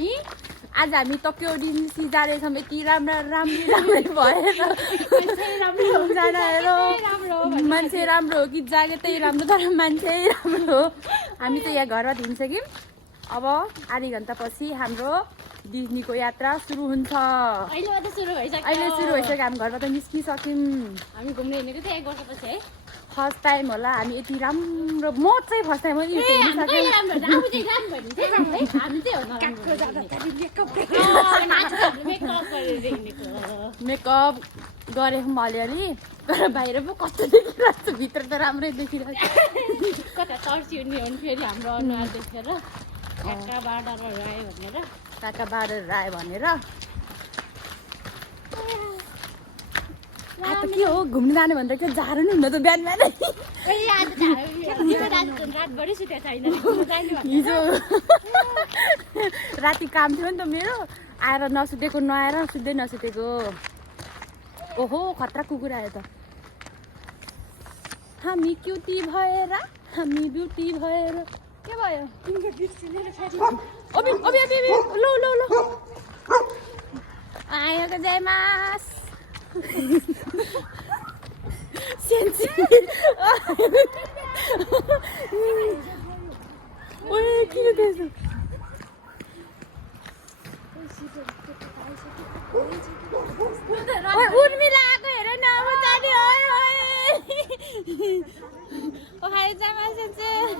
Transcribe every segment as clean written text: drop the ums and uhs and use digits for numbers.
आज हामी Tokyo Disney जाँदैछौँ यति राम्रै भएर मान्छे राम्रो हो कि जागे राम्रो तर मान्छे राम्रो हो हामी चाहिँ यहाँ घरमा हिँड्छौँ अब आधी घन्टापछि हाम्रो डिज्नीको यात्रा सुरु हुन्छ अहिले सुरु भइसक्यो हामी घरबाट निस्किसक्यौँ हामी घुम्न हिँडेको थियौँ 1 वर्षपछि है फर्स्ट टाइम होला हामी यति राम्रो म चाहिँ फर्स्ट टाइम हो नि मेकअप गरेको अलिअलि तर बाहिर पो कस्तो देखिरहेको छ भित्र त राम्रै देखिरहेको कता तर्सियो नि फेरि हाम्रो अनुहार देखेर काका बाडर आयो भनेर के हो घुम्नु जाने भन्दा चाहिँ जाडो नि हुन त बिहान हिजो राति काम थियो नि त मेरो आएर नसुतेको नआएर सुत्दै नसुतेको ओहो खतरा कुकुर आयो त हामी क्युटी भएर हामी ब्युटी भएर के भयो लो आयो गजाइमास सेन्सी ओए किन त्यस्तो उर्मिला आएको हेर न म जाने ओ हाय जाइमास चाहिँ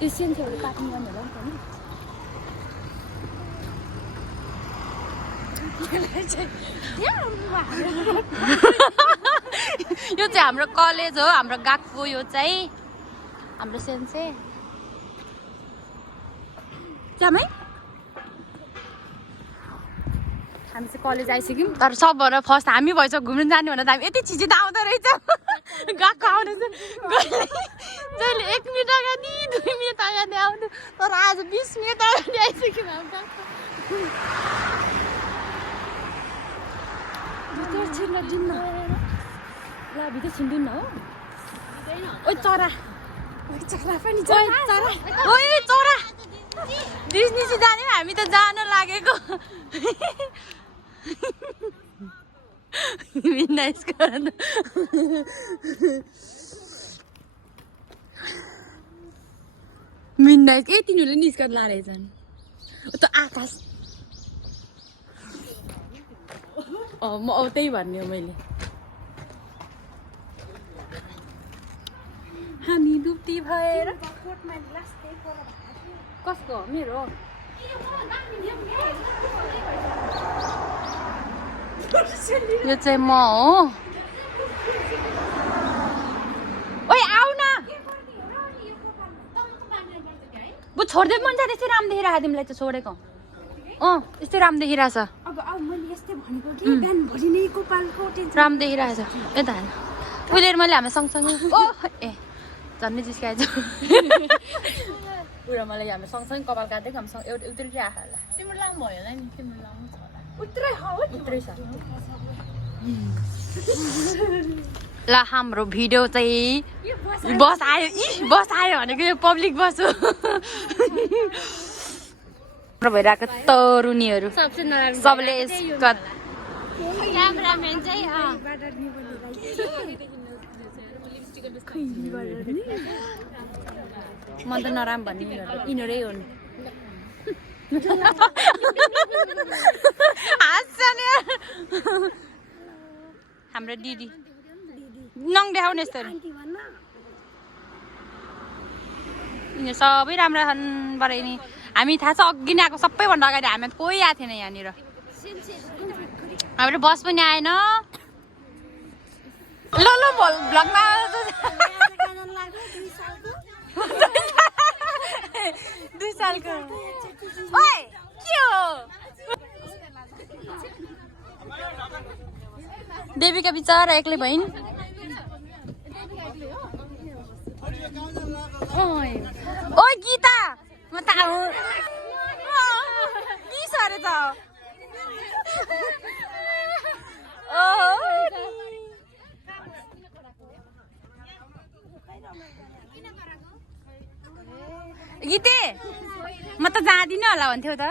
एसियन थियो काट्नु गर्नु होला नि यो चाहिँ हाम्रो कलेज हो हाम्रो गाकको यो चाहिँ हाम्रो सेन्से जामै हामी चाहिँ कलेज आइसक्यौँ तर सबभन्दा फर्स्ट हामी भएछ घुम्नु जाने भनेर हामी यति छिटो त आउँदो रहेछ गएको आउने जहिले 1 मिनट अगाडि 2 मिनट अगाडि आउँथ्यो तर आज 20 मिनट अगाडि आइसक्यौँ हामी भित्र छिर्न दिन्न ल भित्र छिर्दिन्न हो ओइ चरा पनि चरा ओइ चरा डिज्नी चाहिँ जाने हामी त जान लागेको नाइस गर्नु मिडनाइट ए तिनीहरूले निस्कट लारहेछन् त आकाश म त्यही भन्ने हो मैले हामी डुब्ती भएर कसको मेरो यो चाहिँ म हो ओइ आऊ न वो छोड्दै मन छ त्यस्तै राम्रो देखिरहेको तिमीलाई त छोडेको यस्तै राम्रो देखिरहेछ राम्रो देखिरहेछ यता उहिले मैले हामी सँगसँगै ए झन्डै जिस्काएछ पुरा मलाई हामी सँगसँगै कपाल काट्दै हामीसँग एउटा उत्रै आँखा होला तिम्रो लामो भयो होला नि तिम्रो लामो छ होला उत्रै छ ल हाम्रो भिडियो चाहिँ बस आयो भनेको यो पब्लिक बस हो भइरहेको तरुनीहरू सबले क्यामेराम्यान चाहिँ मन त नराम भन्ने यिनीहरू हो नि हाम्रो दिदी नङ देखाउने यस्तो यिनीहरू सबै राम्रा छन् बरै नि हामी थाहा छ अघि नै आएको सबैभन्दा अगाडि हामी कोही आएको थिएन यहाँनिर हाम्रो बस पनि आएन ल भ्लगमा 2 सालको ओइ के हो देविका बिचारा एक्लै भइन् ओइ गीता म त बिस अरे त गीते म त जाँदिनँ होला भन्थ्यौ त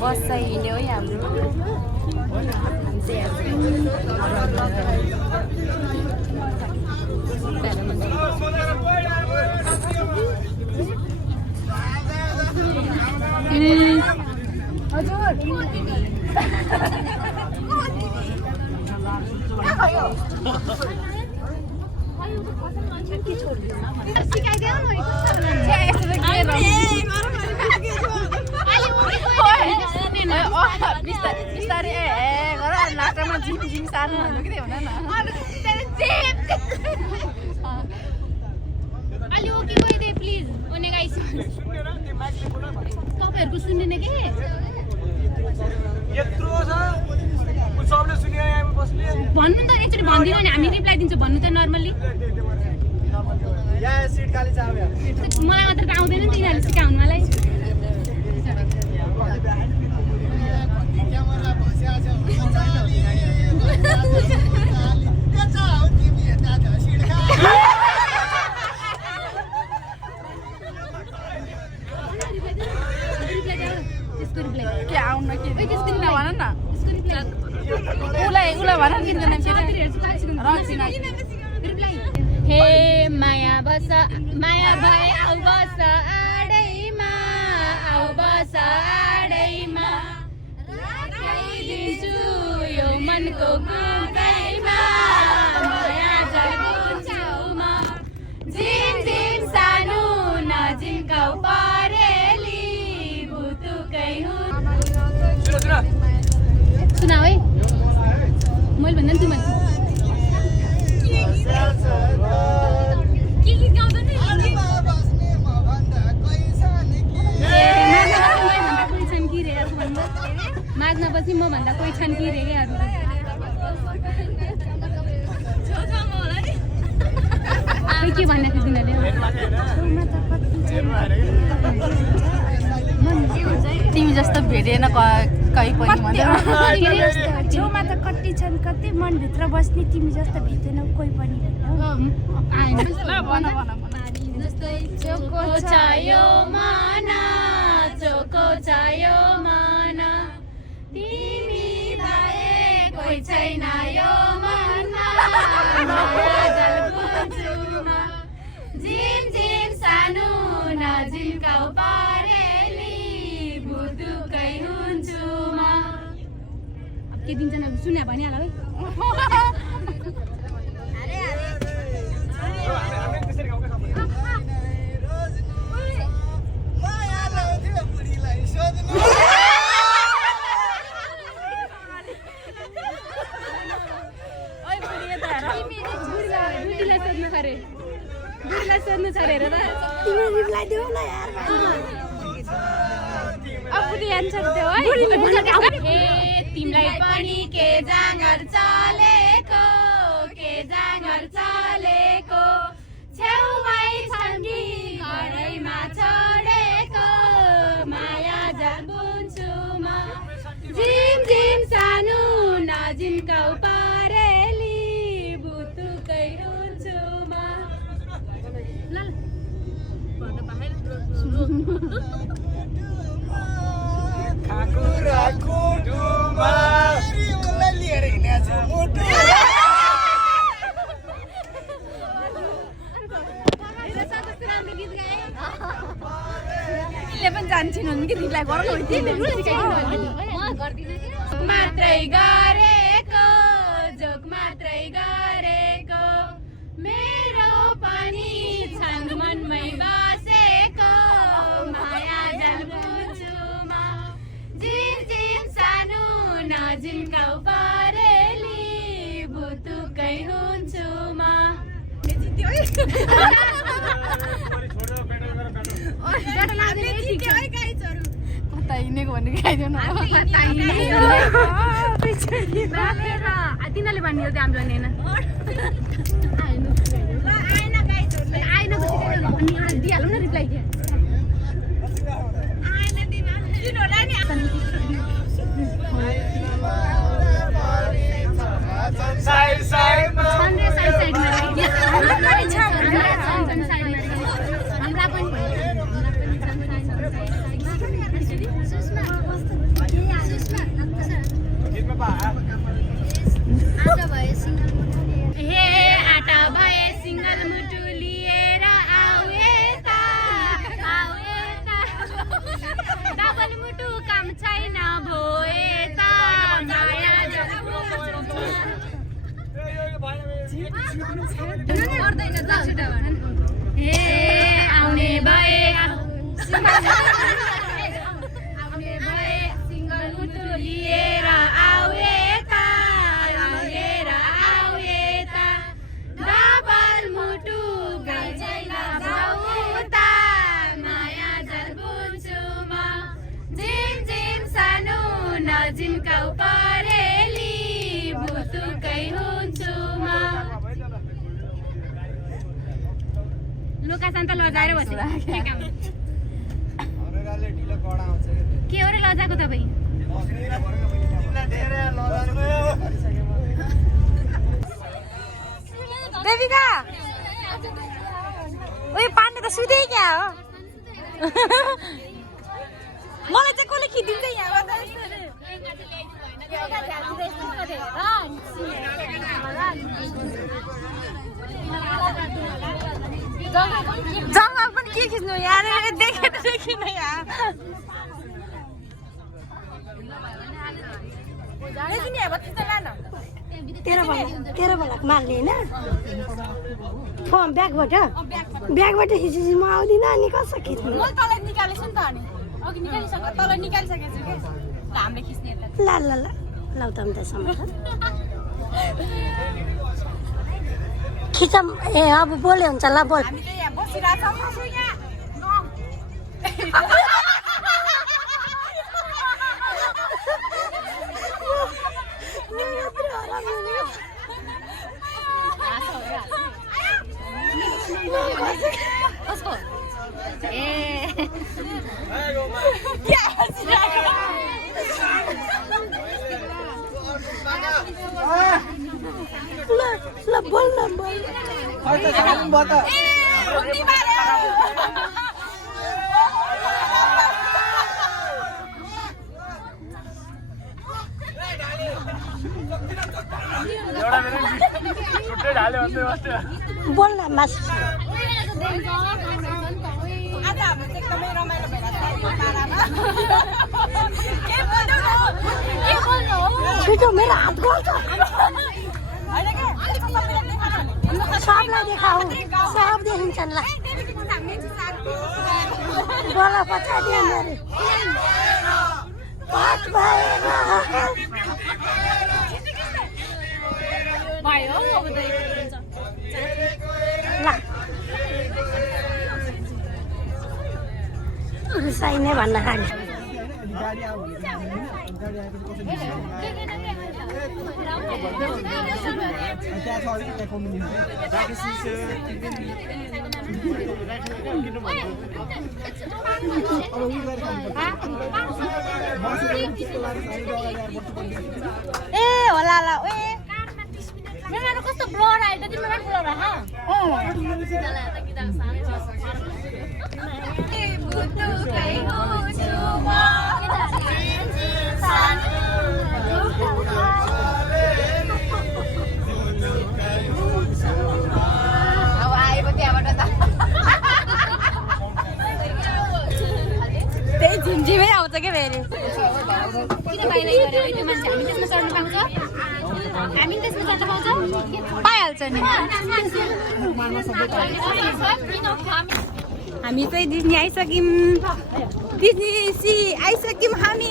बस चाहिँ हिँड्यो है हाम्रो बिस्तारै गर लास्टमा जिम सार्नु भन्नु कि हुन न अलि ओके गइदे प्लिज ओने गाइस तपाईहरुको सुन्दैन के यत्रो छ सबले सुनिया यहाँ बस्ने भन्नु त एकचोटी भन्दिनु नि हामी रिप्लाई दिन्छौँ भन्नु त नर्मली यहाँ सिट खाली छ अब मलाई मात्र त आउँदैन नि तिनीहरूले सिकाउनु मलाई के आउन के भन न उसलाई भन हे माया बस माया भए आउ बस आडैमा आउ बस आडैमा राखिदिन्छु यो मनको गुन्दैमा माया जगुन्छौमा जिम जिम सानो नजिन्काउ परेली भुतुकै हुन् सुनाऊ है मैले भन्दा नि तँ भन्छु माझमा पछि म भन्दा कोही छन् कि रे के भन्ने थियो तिनीहरूले तिमी जस्तो भेटेन कहीँ पनि छेउमा त कति छन् कति मनभित्र बस्ने तिमी जस्तो भेटेन कोही पनि चोको चायो माना चोको चायो माना तिमी भए कोही छैन यो मनमा जिम जिम सानो नजिन्काउ परेली भुतुकै हुन्छु म के दिन्छ न सुन्या भनिहाल है बुढीलाई सोध्नु छ रे र तिमीलाई देऊ न यार आफूले एन्सर देऊ है ए तिमीलाई पनि के जाँगर चलेको छेउमै छन् कि घरैमा छोडेको माया जगुन्छु म जिम जिम सानो नजिन्काउ परेली भुतुकै हुन्छु म ल खाकुराको डुमा उलाई लिएर हिँडेछु मोटो तिमीले पनि जान्छन् भने कि तिमीलाई गरौँ मात्रै गरेको जोक मात्रै गरेको मेरो पनि छन् मनमै बसेको माया जगुन्छु म जिम जिम सानो नजिन्काउ परेली भुतुकै हुन्छु म कता हिँडेको भन्ने खाइदियो न तिनीहरूले भनियो त्यो हामीलाई होइन दिइहालौँ न रिप्लाई साइड साइडमा साइडमा हे आटा भए सिंगल मुटु लिएर आऊ यता डबल मुटु काम छैन भो यता हे आउने भए सिंगल मुटु लिएर आऊ यता डबल मुटु काम छैन भौता माया जल बुन्छु म जिम जिम सानो नजिम्काउ परेली भुतुकै हुन्छु म लुका शान्त लजाएर बसेको के हो र लजाको तपाईँ देविका ओए पाण्डे त सुते क्या हो मलाई चाहिँ कसले खिदिन्छ यहाँ जङ्गल पनि के खिच्नु यहाँ देखेर देखिन यहाँ तेह्र भलाक मार्ने होइन ब्यागबाट खिचेपछि म आउँदिनँ अनि कसो खिच्नु ल ल ल लौ त समाज खिच ए अब बोले हुन्छ ल बोल ल बोल न बोल बोल न मास छिटो मेरो हात गर्छ सबलाई देखाऊ सब देखिन्छन् ल बोला पछाडि मेरो पाठ भएर रुसाइने भन्न खाने ए होला ल ओए मेरो कस्तो ब्लर आयो त तिम्रो ब्लर हा त्यही झिमझिमै आउँछ क्या फेरि किन बाहिर गरे त्यो मान्छे हामी त्यसमा चढ्न पाउँछ हामी त्यसमा चढ्न पाउँछ पाइहाल्छ नि हामी चाहिँ डिज्नी आइसक्यौँ आइसक्यौँ हामी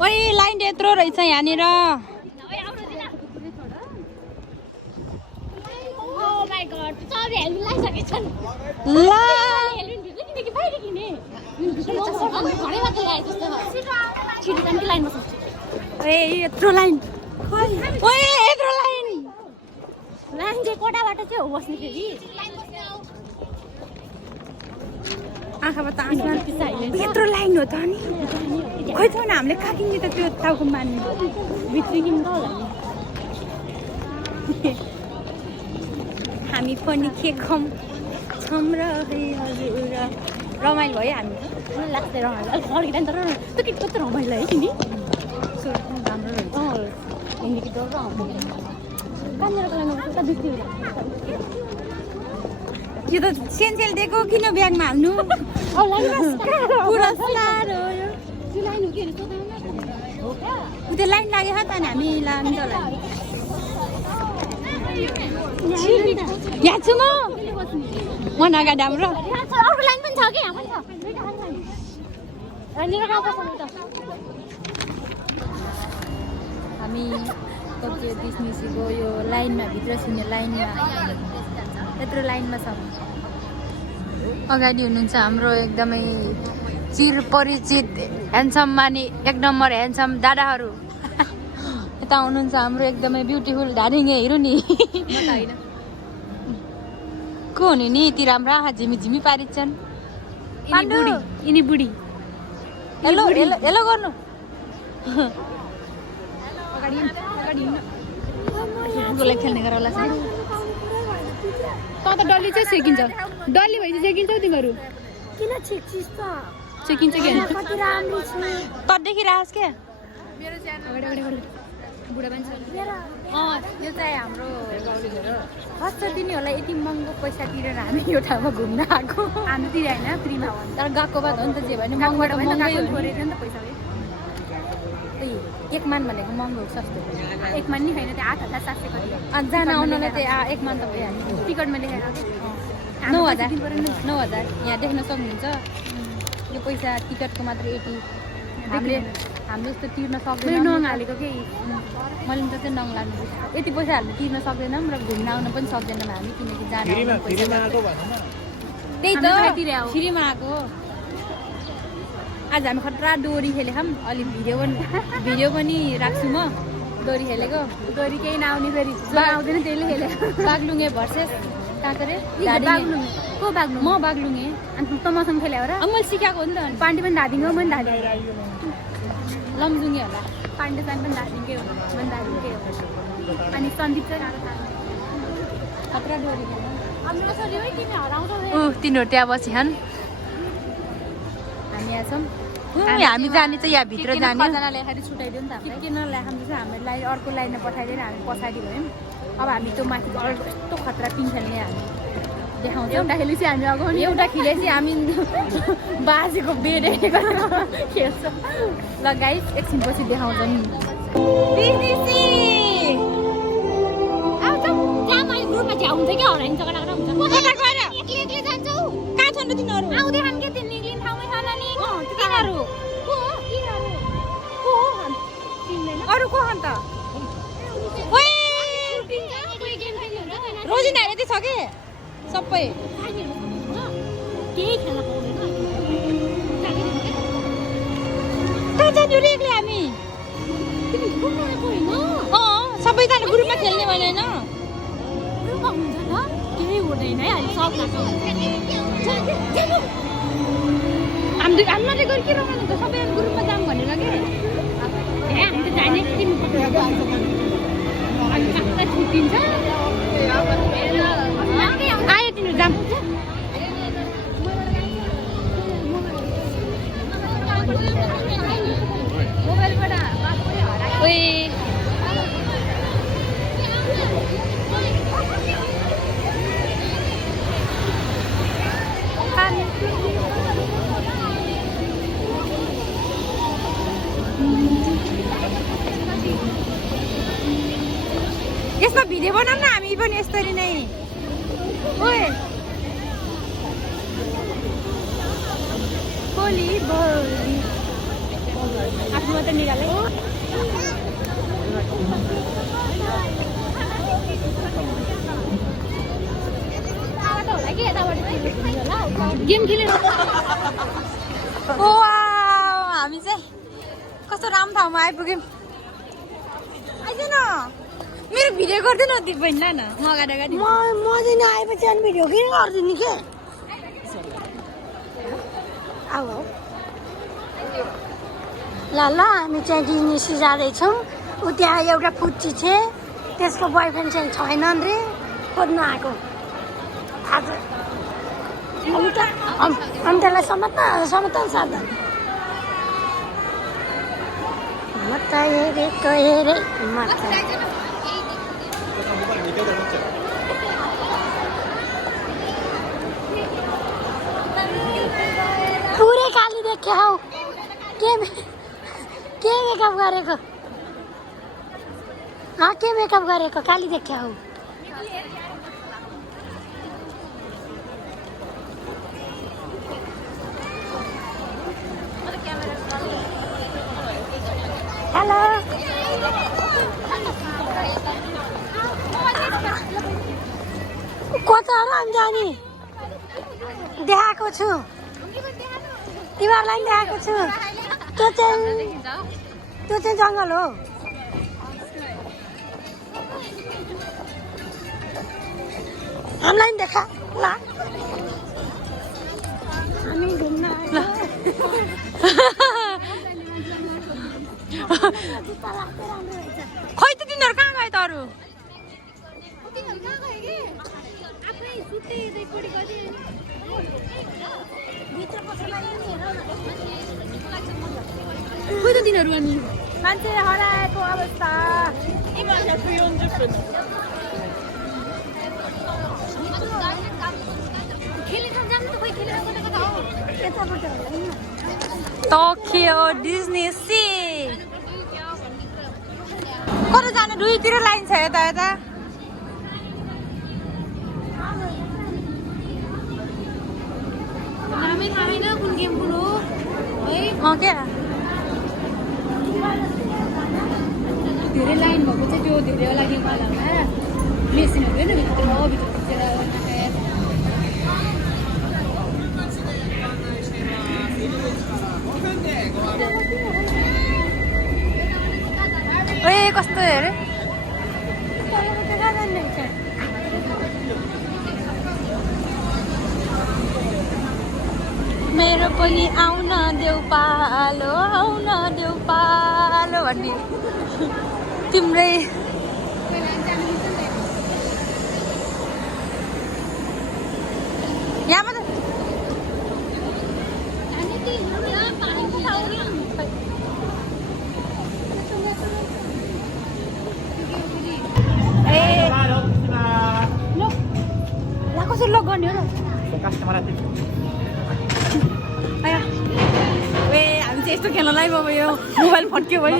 ओइ लाइन यत्रो रहेछ यहाँनिर यत्रो लाइन चाहिँ कोटाबाट चाहिँ हो बस्ने फेरि आँखाबाट यत्रो लाइन हो त अनि खोइ छ न हामीले कहाँ किन्ने त त्यो टाउको मान्ने भित्री किन्दा होला हामी पनि के छौँ र हजुर रमाइलो भयो हामी लाग्छ रमाइलो अलिक फर्किँदैन तर त्यो केटी कस्तो रमाइलो है तिमी राम्रो रहेछ इन्डिकेटर र यो त सेन्सेल दिएको किन ब्यागमा हाल्नु उता लाइन लाग्यो त अनि हामी लानु त यहाँ छु म अगाडि हाम्रो अर्को लाइन पनि छ कि यहाँ पनि छ हामी टोकियो डिस्नीको यो लाइनमा भित्र छिर्ने लाइनमा त्यत्रो लाइनमा छ अगाडि हुनुहुन्छ हाम्रो एकदमै चिरपरिचित ह्यान्डसम माने एक नम्बर ह्यान्डसम दादाहरू यता हुनुहुन्छ हाम्रो एकदमै ब्युटिफुल ढाडिङे हिरो नि को हुने नि ती राम्रा झिमी झिमी पारिन्छन् यिनी बुढी हेलो हेलो हेलो गर्नु फुटबल खेल्ने गरेर होला सायद त डल्ली चाहिँ सेकिन्छ डल्ली भएपछि सेकिन्छौ तिमीहरू किन छेक्छिस् त सेकिन्छ कि कति राम्रो छ त देखिरहेस् के बुढा मान्छे यो चाहिँ हाम्रो फर्स्ट तिनीहरूलाई यति महँगो पैसा तिरेर हामी यो ठाउँमा घुम्न आएको हामी तिर होइन फ्रीमा हो तर गएको बाद हो नि त जे भने महँगो त महँगै हो नि नि त पैसा त्यही एक मान भनेको महँगो हो सस्तो एक मान नि होइन त्यो 8,700 कति अनि जान आउनलाई चाहिँ एक मान त भइहाल्यो टिकटमा लेखेर 9,000 9,000 यहाँ देख्न सक्नुहुन्छ यो पैसा टिकटको मात्र 80 हामीले जस्तो तिर्न सक्दैनौँ नङ हालेको के मैले त चाहिँ नङ लाग्नु यति पैसा हामीले तिर्न सक्दैनौँ र घुम्न आउन पनि सक्दैनौँ हामी किनकि जान त्यही त फ्रीमा आएको आज हामी खतरा डोरी खेलेको अलि भिडियो पनि राख्छु म डोरी खेलेको गरी केही नआउने फेरि आउँदैन त्यसले खेले बागलुङे भर्सेस कहाँ करे को बाग्नु म बागलुङे अनि त मसँग खेल्यो र मैले सिकाएको हो नि त पाण्डे पनि धादिङ हो मैले धादिङ लमजुङे होला पाण्डे सान पनि धादिङकै हो मैले धादिङकै हो अनि सन्दीप चाहिँ खतरा डोरी खेल्नु हाम्रो छोरी है किन हराउँछ तिनीहरू त्यहाँ बसिहान् हामी यहाँ छौँ हामी जाने चाहिँ यहाँ भित्र जाने खजाना लेखाएर छुट्याइदियो नि त किन ल्याखान्छ चाहिँ हाम्रो लाइन अर्को लाइनमा पठाइदिएर हामी पछाडि भयौँ अब हामी त्यो माथि यस्तो खतरा पिङ खेल्ने हामी देखाउँछ एउटा खेलेपछि हामी अगाउनु एउटा खेलेपछि हामी बाजेको बेड खेल्छौँ ल गाइस एकछिनपछि देखाउँछ नि ग्रुपमा चाहिँ आउँछ कि हराइन्छ कता हुन्छ एक्लै जान्छौ कहाँ छन् र तिनीहरू आउँदै खान के निक्लिने ठाउँमै छ नि तिनीहरू अरू को छन् त रोजिनाहरू यति छ कि सबै केही खेल्न पाउँदैन कहाँ जाने रे एक्लै हामी तिमी ग्रुपमा आएको होइन सबैजना ग्रुपमा खेल्ने भने होइन ग्रुपमा हुन्छ त केही हुँदैन है अहिले सब लाग्छ हाम्रो मात्रै गरी के रमाउनु हुन्छ सबै ग्रुपमा जाऊँ भनेर के हामी त जाने तिमी छुट्टिन्छ आयो तिनीहरू जाऊँ यसमा भिडियो बनाऊँ न हामी पनि यसरी नै ओए बोली बोली आफ्नो मात्रै निकाले गेम खेलेर हामी चाहिँ कस्तो राम्रो ठाउँमा आइपुग्यौँ आइज न मेरो भिडियो गर्दैन दिप बहिनी ल न म अगाडि अगाडि म चाहिँ नआएपछि अनि भिडियो किन गर्दिनँ के अब ल हामी चाहिँ डिजनी जाँदैछौँ ऊ त्यहाँ एउटा पुच्ची छ त्यसको बोयफ्रेन्ड चाहिँ छैन रे खोज्नु आएको थाहा छ अनि त्यसलाई समात्न साथ म त हेरेको हेरे म त पुरै काली देख्यो हौ के मेकअप गरेको के मेकअप गरेको काली देख्यो हौ हेलो कता हो र अन्जानी देखाएको छु तिमीहरूलाई देखाएको छु त्यो चाहिँ जङ्गल हो हामीलाई देखा ल हामी घुम्न खोइ त तिनीहरू कहाँ गए त अरू खोइ त तिनीहरू अनि मान्छे हराएको अवस्था टोकियो डिज्नी सी कता जाने दुईतिर लाइन छ यता यता कुन गेम कुन हो है क्या धेरै लाइन भएको चाहिँ त्यो धेरैवटा गेम वालामा मेसिनहरू होइन भित्र ए कस्तो हेरे मेरो पनि आउन देउ पालो भन्ने तिम्रै यहाँ मात्र कसरी लक गर्ने हो र आया ए हामी चाहिँ यस्तो खेल्नलाई अब यो मोबाइल फट्क्यो भने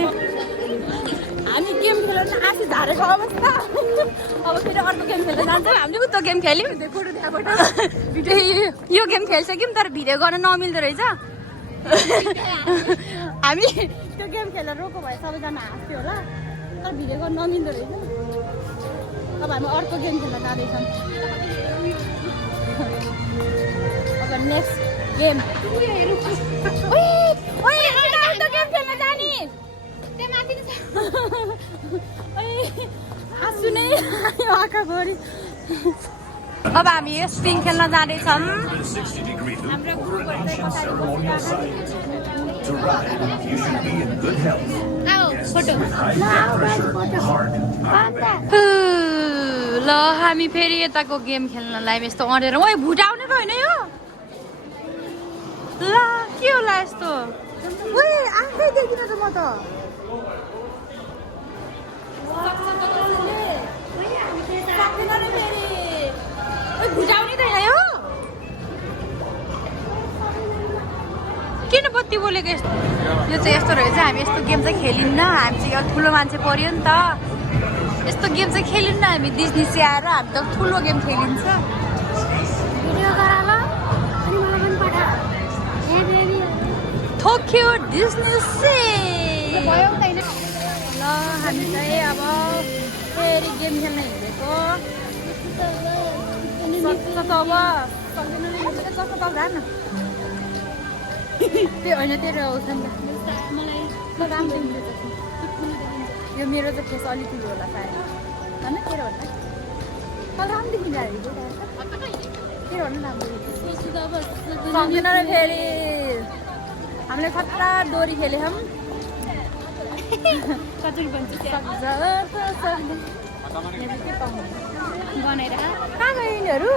हामी गेम खेल्न आँसी झारेको अवस्था अब फेरि अर्को गेम खेल्न जान्छौँ हामीले उस्तो गेम खेल्यौँ यो गेम खेल्छ कि तर भिडियो गर्न नमिल्दो रहेछ हामी त्यो गेम खेलेर रोको भए सबैजना हाँस्थ्यो होला तर भिडियो गर्न नमिल्दो रहेछ अब हामी अर्को गेम खेल्न जाँदैछौँ अब नेक्स्ट गेम गेम खेल्न जाने अब हामी स्प्रिङ खेल्न जाँदैछौँ हाम्रो ल हामी फेरि यताको गेम खेल्नलाई यस्तो अँडेर ओ भुटाउने त होइन यो ल के होला यस्तो आफै देखिन त म त भुटाउने त होइन यो किन बत्ती बोलेको यस्तो यो चाहिँ यस्तो रहेछ हामी यस्तो गेम चाहिँ खेलिन्न हामी चाहिँ एउटा ठुलो मान्छे पर्यो नि त यस्तो गेम चाहिँ खेलिन्न हामी डिज्नी सी आएर हामी त ठुलो गेम खेलिन्छ भिडियो गर ल अनि मलाई पनि पठा हे बेबी टोकियो डिज्नी सी भयो हुँदैन ल हामी चाहिँ अब फेरि गेम खेल्न हिँडेको सक्छ त अब सक्दैन नि सक्छ त जान त्यो होइन तेरो आउँछ नि त मलाई राम्रो देखिन्छ यो मेरो चाहिँ फेस अलिक ठुलो होला सायद होइन तेरो भन्दा राम्रो देखिन्छ तेरो भन्दा राम्रो सक्दैन र फेरि हामीले खतरा डोरी खेल्यौँ कचुरी बन्छ बनाएर कहाँ गयो यिनीहरू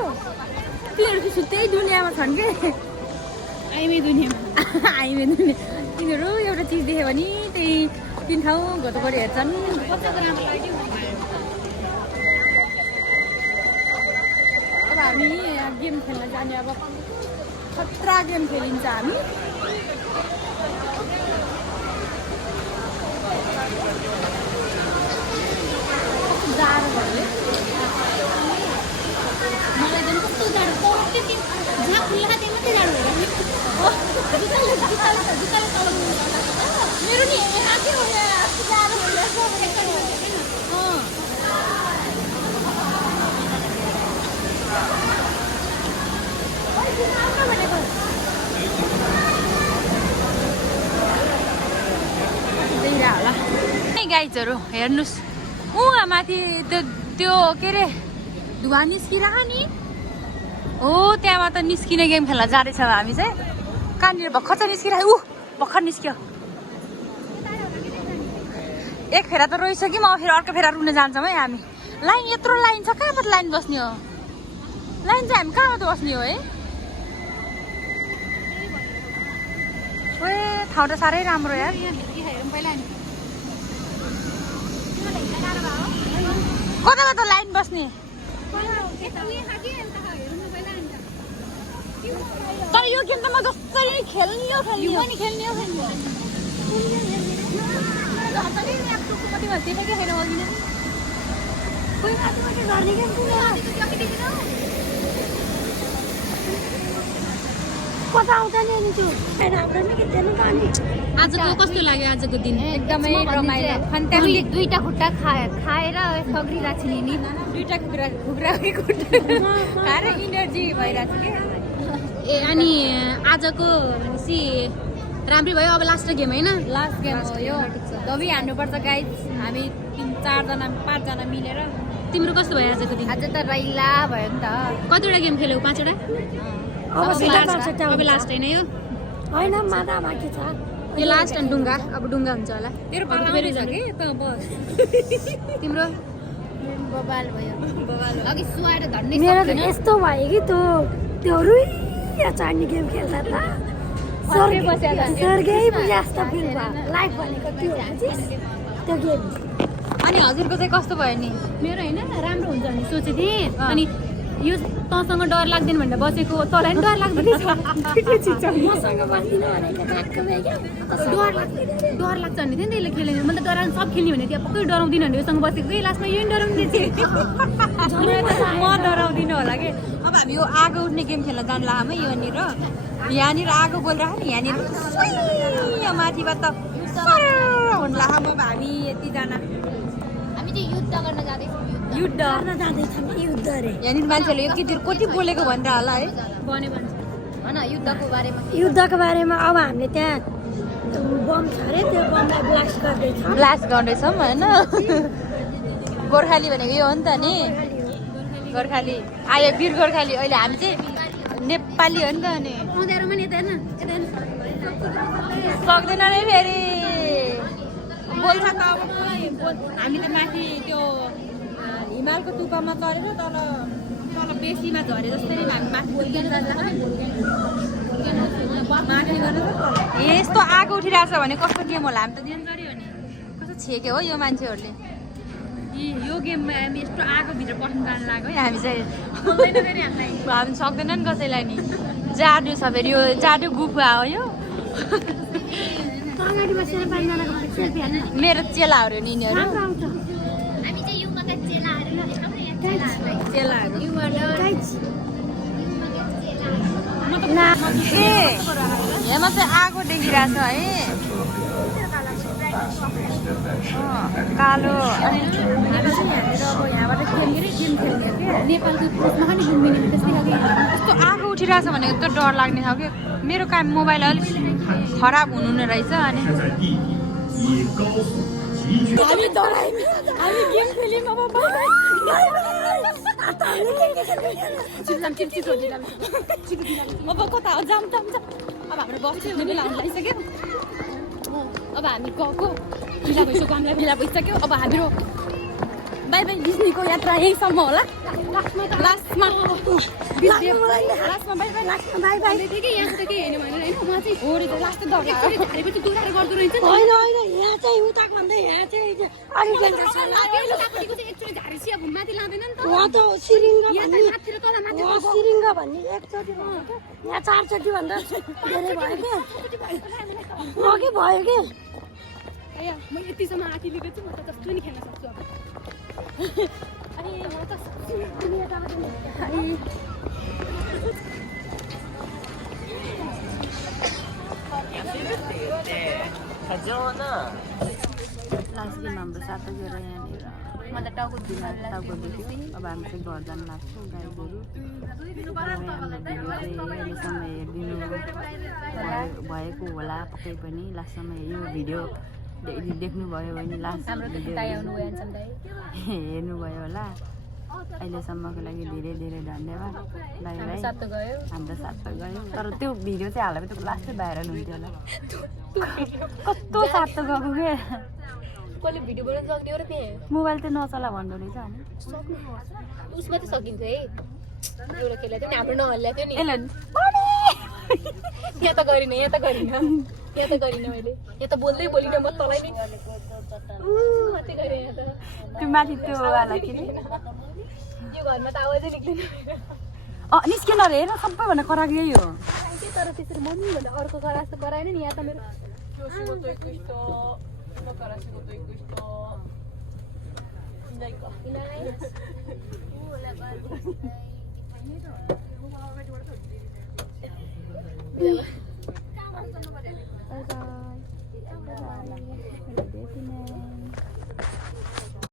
तिनीहरू त्यही दुनियाँमा छन् कि आइमे दुनियाँमा आइमे दुनियाँ तिमीहरू एउटा चिज देख्यो भने त्यही 3 ठाउँ घोटोपरि हेर्छन् अब हामी गेम खेल्न जाने अब खतरा गेम खेलिन्छ हामी जाडो भयो मलाई झन् कस्तो जाडो पौडे जहाँ खुल्ला त्यही मात्रै जाडो भइरहेको जुत्ताले तल मेरो नि आफै हो यहाँ जाडो भइरहेछ होला गाइजहरू हेर्नुहोस् उहाँ माथि त्यो के अरे धुवा निस्किरह नि हो त्यहाँबाट निस्किने गेम खेल्न जाँदैछौँ हामी चाहिँ कहाँनिर भर्खर चाहिँ निस्किरहेको भर्खर निस्क्यो एक फेरा त रोइसक्यौँ अब फेरि अर्को फेरा रुन जान्छौँ है हामी लाइन यत्रो लाइन छ कहाँबाट लाइन बस्ने हो लाइन चाहिँ हामी कहाँबाट बस्ने हो है ओए ठाउँ त साह्रै राम्रो यार कतामा त लाइन बस्ने तर यो गेम त म जसरी खेल्ने हो कता आउँछ नि अनि त्यो आजको कस्तो लाग्यो आजको दिन एकदमै रमाइलो दुईटा खुट्टा खाएर सग्रिरहेको छु नि दुईटा खुकुरा खाएर इनर्जी भइरहेको छ ए अनि आजको भनेपछि राम्रै भयो अब लास्ट गेम होइन लास्ट गेम हो यो दबी हान्नुपर्छ गाइज हामी 3-4 जना 5 जना मिलेर तिम्रो कस्तो भयो आजको दिन आज त रैला भयो नि त कतिवटा गेम खेल्यौ 5वटा अब लास्ट होइन यो होइन मादा बाँकी छ यो लास्ट अनि ढुङ्गा अब ढुङ्गा हुन्छ होला तेरो पालो छ कि तिम्रो बबाल भयो अघि सुहाएर धन्ने मेरो त यस्तो भयो कि त्यो रुइया चढ्ने गेम खेल्दा त स्वर्गै जस्तो फिल भयो लाइफ भनेको त्यो गेम अनि हजुरको चाहिँ कस्तो भयो नि मेरो होइन राम्रो हुन्छ भने सोचेको थिएँ अनि यो तँसँग डर लाग्दैन भनेर बसेको तँलाई पनि डर लाग्दैन मसँग बस्दिनँ भनेको डर लाग्छ भन्ने थियो नि त्यसले खेल्ने म त डराउनु सब खेल्ने भने थियो पक्कै डराउँदिनँ भने उसँग बसेको लास्टमा यो डराउँदै थिएँ म डराउँदिनँ होला कि अब हामी यो आगो उठ्ने गेम खेल्न जानु लाग्यो यहाँनिर आगो बोलिरहेको नि यहाँनिर यहाँ माथिबाट त हुन लाग्यो अब हामी यतिजना हामी चाहिँ युद्ध गर्न जाँदैछौँ युद्ध जाँदैछौँ युद्ध अरे यहाँनिर मान्छेहरूले यो केटीहरू कति बोलेको भनेर होला है भने भन्छ होइन युद्धको बारेमा युद्धको बारेमा अब हामीले त्यहाँ बम छ अरे त्यो बमलाई ब्लास्ट गर्दैछौँ होइन गोर्खाली भनेको यो हो नि त नि गोर्खाली आयो वीर गोर्खाली अहिले हामी चाहिँ नेपाली हो नि त अनि उनीहरूमा नि यता हेर्न सक्दैन नै फेरि बोल्छ त अब हामी त माथि त्यो हिमालको टुप्पामा चढेर तल बेसीमा झरे जस्तै हामी माथि यस्तो आगो उठिरहेको छ भने कस्तो गेम होला हामी त डेन्जरै हो नि कस्तो छेक्यो हो यो मान्छेहरूले यो गेममा हामी यस्तो आगोभित्र पस्नु जानु लाग्यो है हामी चाहिँ हामी सक्दैन नि कसैलाई नि जाडो छ फेरि यो जाडो गुफा हो यो मेरो चेलाहरू नि यिनीहरू हामी चाहिँ युमाका चेलाहरू चेलाहरू यहाँ चाहिँ आगो देखिरहेछ है कालो अनि यहाँबाट गेम खेल्ने नेपालको कोर्समा पनि घुम्ने त्यस्तै खालको यस्तो आगो उठिरहेछ भनेको त डर लाग्ने थियो कि मेरो काम मोबाइल अलिक खराब हुनु नै रहेछ अनि हामी गेम खेल्यौँ अब कता जाम अब हाम्रो बस खेल्ने बेला हुन लागिसक्यो अब हामी गएको ढिला भइसक्यो हामीलाई ढिला भइसक्यो अब हाम्रो बाई बाई डिज्नीको यात्रा यहीँसम्म होला लास्टमा लास्टमा बाई बाई लास्टमा बाई बाई यहाँ त के हेर्ने भनेर होइन म चाहिँ हो रे लास्ट त झारेपछि दुराएर गर्दो रहेछ नि होइन होइन यहाँ चाहिँ उता भन्दै यहाँ चाहिँ अलिक डेन्जर छ लाकडीको चाहिँ एकचोटि झारेपछि अब माथि लाँदैन नि त वहाँ त सिरिङ्गा यहाँ त भन्ने माथि र तल माथि वहाँ सिरिङ्गा भन्ने एकचोटि भयो क्या यहाँ 4 चोटि भन्दा धेरै भयो क्या अघि भयो क्या अया म यतिसम्म आँखी लिएको छु म त जस्तो नि खेल्न सक्छु अब अनि म त लास्ट दिन हाम्रो सातो गएर यहाँनिर म त टाउको देख्यो अब हामी चाहिँ घर जानु लाग्छौँ गाईहरू अहिलेसम्म हेरिदिनु भएको होला पक्कै पनि लास्टसम्म यो भिडियो देख्नुभयो भने लास्ट हेर्नुभयो होला अहिलेसम्मको लागि धेरै धेरै धन्यवाद बाई बाई हाम्रो साथ त गयो तर त्यो भिडियो चाहिँ हाल्दा त्यो लास्टै भाइरल हुन्थ्यो होला कस्तो साथ त गएको क्या कसले भिडियो बनाउन सक्ने हो र त्यहाँ मोबाइल चाहिँ नचला भन्दो रहेछ अनि उसमा त सकिन्थ्यो है एउटा खेला थियो नि हाम्रो नहल्ल्या थियो नि यहाँ त गरिनँ यहाँ त गरिनँ मैले यहाँ त बोल्दै बोलिनँ म तँलाई नि मात्रै गरेँ यहाँ त त्यो माथि त्यो वाला के अरे यो घरमा त आवाजै निक्लिँदैन निस्किन अरे हेर सबैभन्दा कराएको यही हो तर त्यसरी मम्मी भन्दा अर्को करा जस्तो कराएन नि यहाँ त मेरो